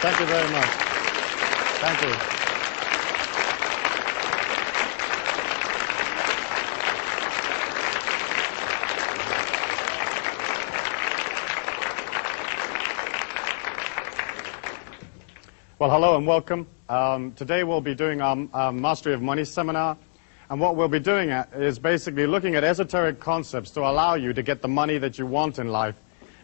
Thank you very much. Thank you. Well, hello and welcome. Today we'll be doing our Mastery of Money seminar. And what we'll be doing is basically looking at esoteric concepts to allow you to get the money that you want in life.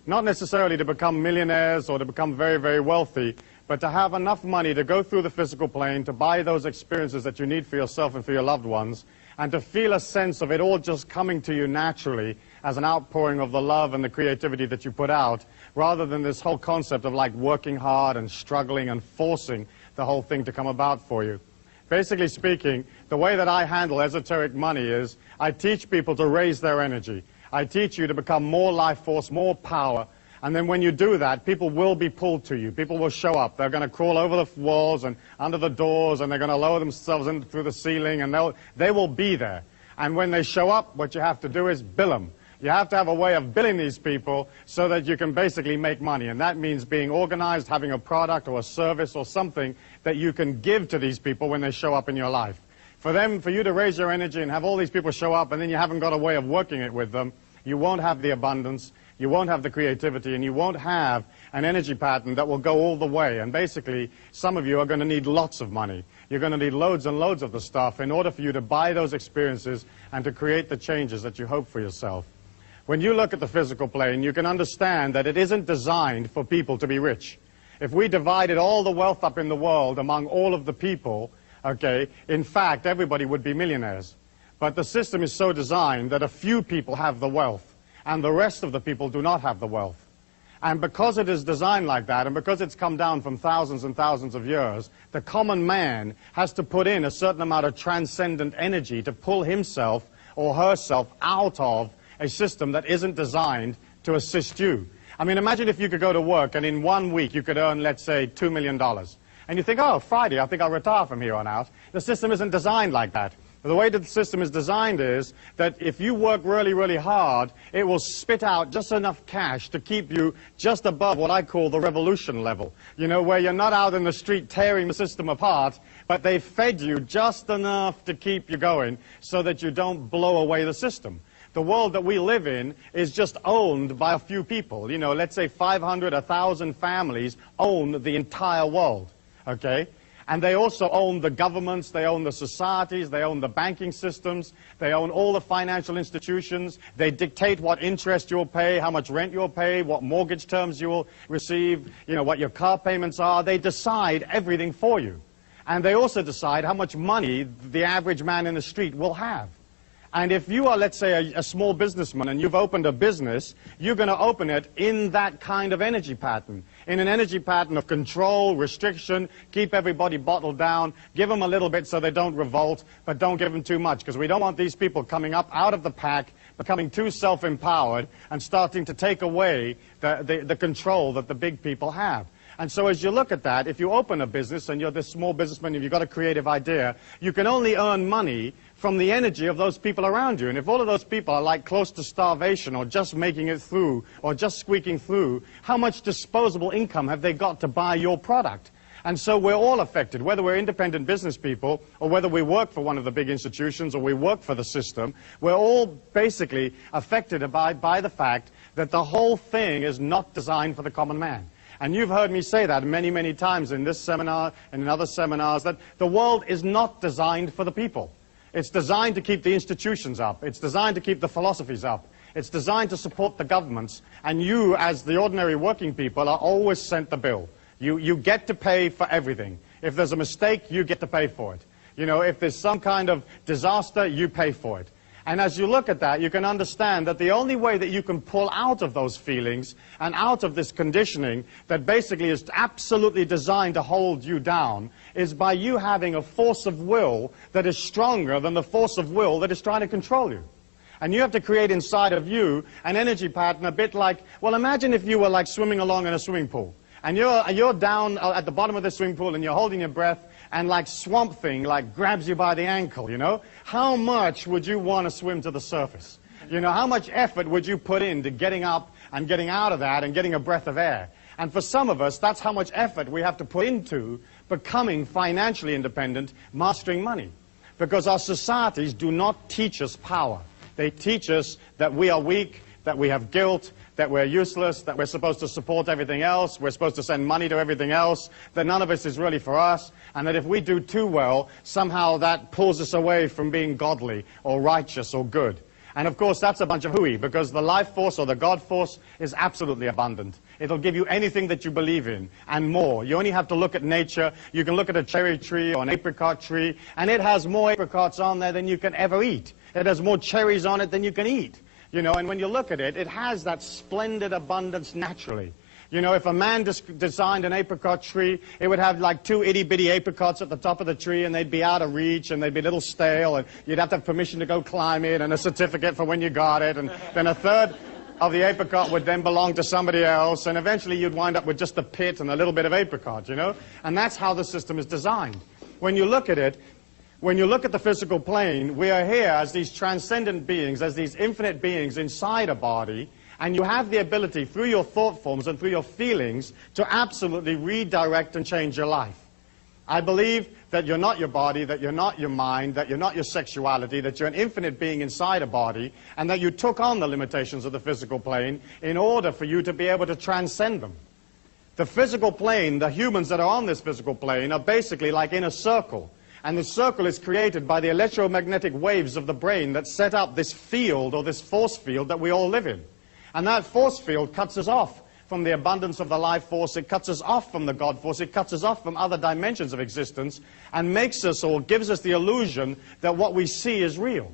Not necessarily to become millionaires or to become very, very wealthy, but to have enough money to go through the physical plane, to buy those experiences that you need for yourself and for your loved ones, and to feel a sense of it all just coming to you naturally as an outpouring of the love and the creativity that you put out, rather than this whole concept of like working hard and struggling and forcing the whole thing to come about for you. Basically speaking, the way that I handle esoteric money is I teach people to raise their energy. I teach you to become more life force, more power, and then when you do that, people will be pulled to you. People will show up. They're going to crawl over the walls and under the doors, and they're going to lower themselves in through the ceiling, and they will be there. And when they show up, what you have to do is bill them. You have to have a way of billing these people so that you can basically make money. And that means being organized, having a product or a service or something that you can give to these people when they show up in your life. For you to raise your energy and have all these people show up and then you haven't got a way of working it with them, you won't have the abundance, you won't have the creativity, and you won't have an energy pattern that will go all the way. And basically, some of you are going to need lots of money. You're going to need loads and loads of the stuff in order for you to buy those experiences and to create the changes that you hope for yourself. When you look at the physical plane, you can understand that it isn't designed for people to be rich. If we divided all the wealth up in the world among all of the people, okay, in fact, everybody would be millionaires. But the system is so designed that a few people have the wealth, and the rest of the people do not have the wealth. And because it is designed like that, and because it's come down from thousands and thousands of years, the common man has to put in a certain amount of transcendent energy to pull himself or herself out of a system that isn't designed to assist you. I mean, imagine if you could go to work and in 1 week you could earn, let's say, $2 million. And you think, oh, Friday, I think I'll retire from here on out. The system isn't designed like that. The way that the system is designed is that if you work really, really hard, it will spit out just enough cash to keep you just above what I call the revolution level. You know, where you're not out in the street tearing the system apart, but they fed you just enough to keep you going so that you don't blow away the system. The world that we live in is just owned by a few people. You know, let's say 500, 1,000 families own the entire world, okay? And they also own the governments, they own the societies, they own the banking systems, they own all the financial institutions, they dictate what interest you'll pay, how much rent you'll pay, what mortgage terms you will receive, you know, what your car payments are. They decide everything for you. And they also decide how much money the average man in the street will have. And if you are, let's say, a small businessman and you've opened a business, you're going to open it in that kind of energy pattern, in an energy pattern of control, restriction, keep everybody bottled down, give them a little bit so they don't revolt, but don't give them too much, because we don't want these people coming up out of the pack, becoming too self-empowered, and starting to take away the control that the big people have. And so as you look at that, if you open a business and you're this small businessman, if you've got a creative idea, you can only earn money from the energy of those people around you. And if all of those people are like close to starvation or just making it through or just squeaking through, how much disposable income have they got to buy your product? And so we're all affected, whether we're independent business people or whether we work for one of the big institutions or we work for the system, we're all basically affected by the fact that the whole thing is not designed for the common man. And you've heard me say that many, many times in this seminar and in other seminars, that the world is not designed for the people. It's designed to keep the institutions up. It's designed to keep the philosophies up. It's designed to support the governments. And you, as the ordinary working people, are always sent the bill. You get to pay for everything. If there's a mistake, you get to pay for it. You know, if there's some kind of disaster, you pay for it. And as you look at that, you can understand that the only way that you can pull out of those feelings and out of this conditioning that basically is absolutely designed to hold you down is by you having a force of will that is stronger than the force of will that is trying to control you. And you have to create inside of you an energy pattern a bit like, well, imagine if you were like swimming along in a swimming pool. And you're down at the bottom of the swimming pool and you're holding your breath, and like Swamp Thing like grabs you by the ankle, you know? How much would you want to swim to the surface? You know, how much effort would you put into getting up and getting out of that and getting a breath of air? And for some of us, that's how much effort we have to put into becoming financially independent, mastering money. Because our societies do not teach us power. They teach us that we are weak, that we have guilt, that we're useless, that we're supposed to support everything else, we're supposed to send money to everything else, that none of this is really for us, and that if we do too well, somehow that pulls us away from being godly or righteous or good. And of course, that's a bunch of hooey, because the life force or the God force is absolutely abundant. It'll give you anything that you believe in, and more. You only have to look at nature. You can look at a cherry tree or an apricot tree, and it has more apricots on there than you can ever eat. It has more cherries on it than you can eat. You know, and when you look at it, it has that splendid abundance naturally. You know, if a man designed an apricot tree, it would have like 2 itty-bitty apricots at the top of the tree, and they'd be out of reach, and they'd be a little stale, and you'd have to have permission to go climb it, and a certificate for when you got it, and then a third of the apricot would then belong to somebody else, and eventually you'd wind up with just the pit and a little bit of apricot, you know? And that's how the system is designed. When you look at it, when you look at the physical plane, we are here as these transcendent beings, as these infinite beings inside a body, and you have the ability, through your thought forms and through your feelings, to absolutely redirect and change your life. I believe that you're not your body, that you're not your mind, that you're not your sexuality, that you're an infinite being inside a body, and that you took on the limitations of the physical plane in order for you to be able to transcend them. The physical plane, the humans that are on this physical plane, are basically like in a circle. And the circle is created by the electromagnetic waves of the brain that set up this field, or this force field, that we all live in. And that force field cuts us off from the abundance of the life force. It cuts us off from the God force. It cuts us off from other dimensions of existence and makes us, or gives us the illusion that what we see is real.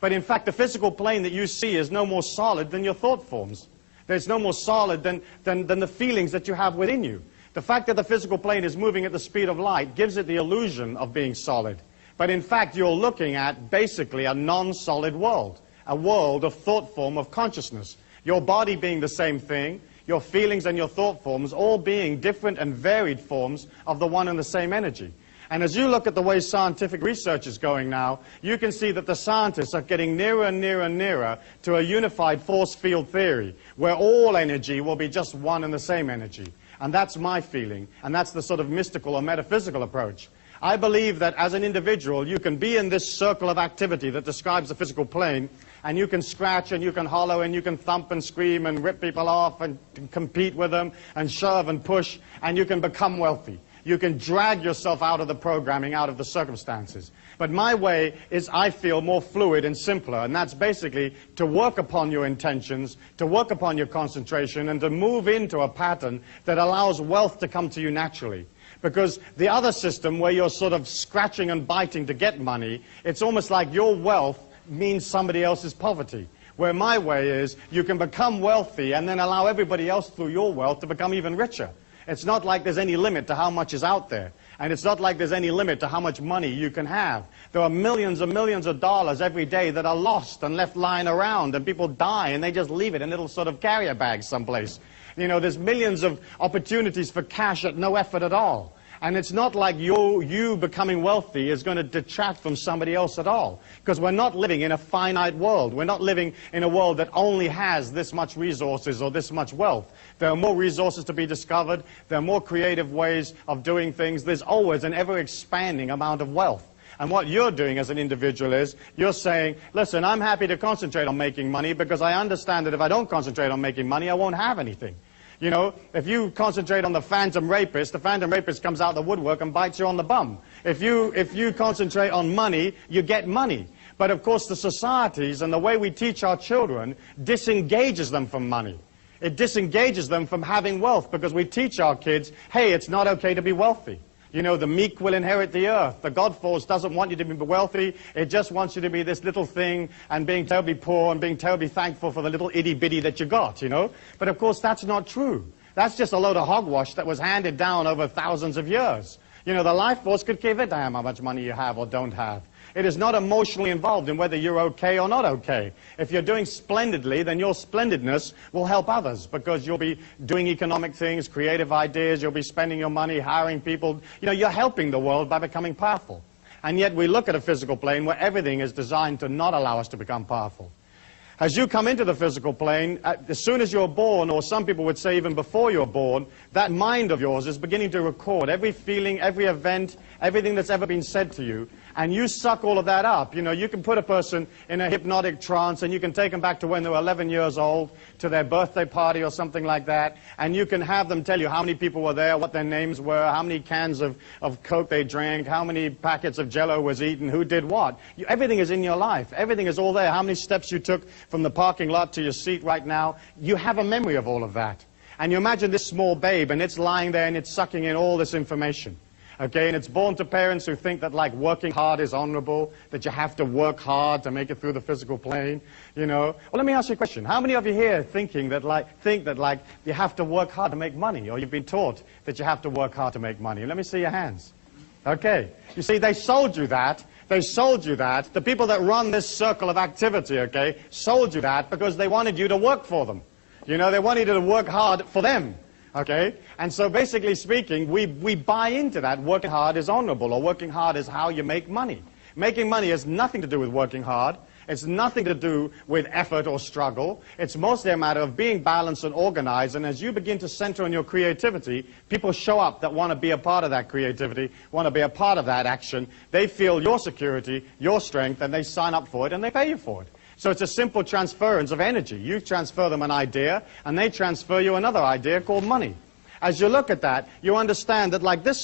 But in fact, the physical plane that you see is no more solid than your thought forms. There's no more solid than the feelings that you have within you. The fact that the physical plane is moving at the speed of light gives it the illusion of being solid. But in fact, you're looking at basically a non-solid world, a world of thought form of consciousness. Your body being the same thing, your feelings and your thought forms all being different and varied forms of the one and the same energy. And as you look at the way scientific research is going now, you can see that the scientists are getting nearer and nearer and nearer to a unified force field theory, where all energy will be just one and the same energy. And that's my feeling, and that's the sort of mystical or metaphysical approach. I believe that as an individual, you can be in this circle of activity that describes the physical plane, and you can scratch and you can hollow and you can thump and scream and rip people off and compete with them and shove and push, and you can become wealthy. You can drag yourself out of the programming, out of the circumstances. But my way is, I feel, more fluid and simpler, and that's basically to work upon your intentions, to work upon your concentration, and to move into a pattern that allows wealth to come to you naturally. Because the other system, where you're sort of scratching and biting to get money, it's almost like your wealth means somebody else's poverty. Where my way is, you can become wealthy and then allow everybody else through your wealth to become even richer. It's not like there's any limit to how much is out there. And it's not like there's any limit to how much money you can have. There are millions and millions of dollars every day that are lost and left lying around, and people die and they just leave it in little sort of carrier bags someplace. You know, there's millions of opportunities for cash at no effort at all. And it's not like you becoming wealthy is going to detract from somebody else at all. Because we're not living in a finite world. We're not living in a world that only has this much resources or this much wealth. There are more resources to be discovered. There are more creative ways of doing things. There's always an ever-expanding amount of wealth. And what you're doing as an individual is, you're saying, listen, I'm happy to concentrate on making money because I understand that if I don't concentrate on making money, I won't have anything. You know, if you concentrate on the phantom rapist comes out of the woodwork and bites you on the bum. If you concentrate on money, you get money. But of course the societies and the way we teach our children disengages them from money. It disengages them from having wealth, because we teach our kids, hey, it's not okay to be wealthy. You know, the meek will inherit the earth. The God force doesn't want you to be wealthy. It just wants you to be this little thing and being terribly poor and being terribly thankful for the little itty-bitty that you got, you know. But of course, that's not true. That's just a load of hogwash that was handed down over thousands of years. You know, the life force could give a damn how much money you have or don't have. It is not emotionally involved in whether you're okay or not okay. If you're doing splendidly, then your splendidness will help others, because you'll be doing economic things, creative ideas, you'll be spending your money, hiring people. You know, you're helping the world by becoming powerful. And yet we look at a physical plane where everything is designed to not allow us to become powerful. As you come into the physical plane, as soon as you're born, or some people would say even before you're born, that mind of yours is beginning to record every feeling, every event, everything that's ever been said to you, and you suck all of that up. You know, you can put a person in a hypnotic trance, and you can take them back to when they were 11 years old, to their birthday party or something like that, and you can have them tell you how many people were there, what their names were, how many cans of Coke they drank, how many packets of Jell-O was eaten, who did what. Everything is in your life. Everything is all there. How many steps you took from the parking lot to your seat right now. You have a memory of all of that. And you imagine this small babe, and it's lying there, and it's sucking in all this information. Okay, and it's born to parents who think that, like, working hard is honorable, that you have to work hard to make it through the physical plane, you know. Well, let me ask you a question. How many of you here think that you have to work hard to make money, or you've been taught that you have to work hard to make money? Let me see your hands. Okay. You see, they sold you that. They sold you that. The people that run this circle of activity, okay, sold you that because they wanted you to work for them. You know, they wanted you to work hard for them. Okay? And so basically speaking, we buy into that working hard is honorable, or working hard is how you make money. Making money has nothing to do with working hard. It's nothing to do with effort or struggle. It's mostly a matter of being balanced and organized, and as you begin to center on your creativity, people show up that want to be a part of that creativity, want to be a part of that action. They feel your security, your strength, and they sign up for it, and they pay you for it. So it's a simple transference of energy. You transfer them an idea, and they transfer you another idea called money. As you look at that, you understand that, like this